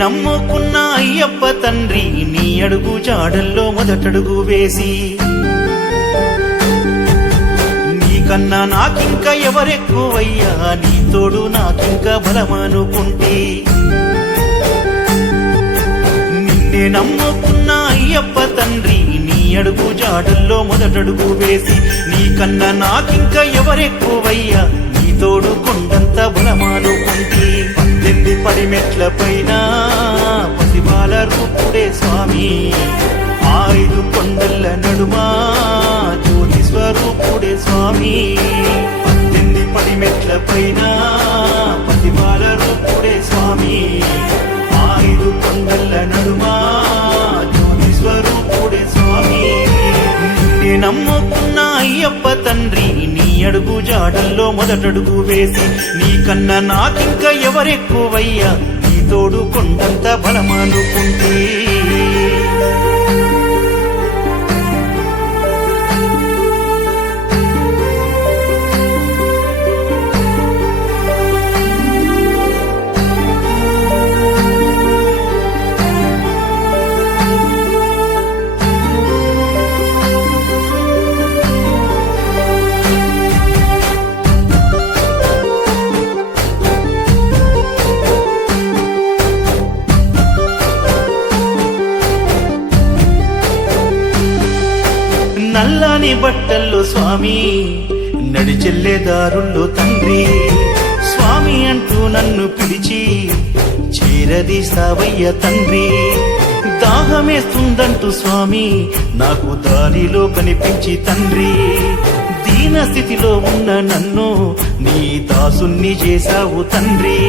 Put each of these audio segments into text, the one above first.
నమ్ముకున్న అయ్యప్ప తండ్రి నీ అడుగు జాడల్లో మొదటడుగు వేసి నీకన్నా నాకింక ఎవరెక్కువయ్యా నీ తోడు నాకింక బలమనుకుంటే నిన్నే నమ్ముకున్న అయ్యప్ప తండ్రి నీ అడుగు జాడల్లో మొదటడుగు వేసి నీకన్నా నాకింక ఎవరెక్కువయ్యా నీ తోడు కొండంత బలమనుకుంటే 18 పడిమెట్ల పైన పసిబాల రూపుడే స్వామి 5 కొండల నడుమా జ్యోతి స్వరూపుడే స్వామి 18 పడిమెట్ల పైన పసిబాల రూపుడే స్వామి 5 కొండల నడుమా జ్యోతి స్వరూపుడే స్వామి నిన్నే నమ్ముకున్న అయ్యప్ప తండ్రి నీ అడుగు జాడల్లో మొదటడుగు వేసి నీకన్నా నాకింక ఎవరెక్కువయ్యా నీ తోడు కొండంత బలమనుకుంటే నల్లని బట్టల్లో స్వామి నడిచెల్లే దారుల్లో తండ్రి స్వామి అంటూ నన్ను పిలిచి చేరదీస్తావయ్య తండ్రి దాహమేస్తుందంటూ స్వామి నాకు దారిలో కనిపించి తండ్రి దీన స్థితిలో ఉన్న నన్ను నీ దాసుని చేశావు తండ్రి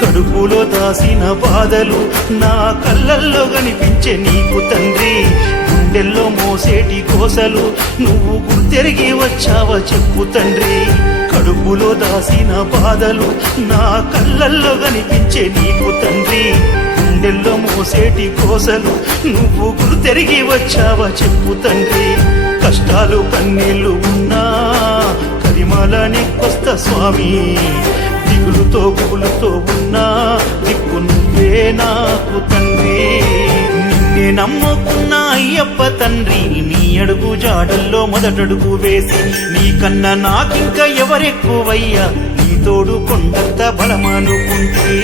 కడుపులో దాసిన బాధలు నా కళ్ళల్లో కనిపించే నీకు తండ్రి గుండెల్లో మోసేటి కోసలు నువ్వు గుర్తెరిగి వచ్చావా చెప్పు తండ్రి కడుపులో దాసిన బాధలు నా కళ్ళల్లో కనిపించే నీకు తండ్రి గుండెల్లో మోసేటి కోసలు నువ్వు గుర్తెరిగి వచ్చావా చెప్పు తండ్రి కష్టాలు కన్నీళ్లు ఉన్నా కరిమల నీకొస్తా స్వామి దిగులుతో గుబులుతో ఉన్నా దిక్కు నువ్వే నాకు తండ్రి నిన్నే నమ్ముకున్న అయ్యప్ప తండ్రి నీ అడుగు జాడల్లో మొదటడుగు వేసి నీకన్నా నాకింక ఎవరెక్కువయ్యా నీ తోడు కొండంత బలమనుకుంటే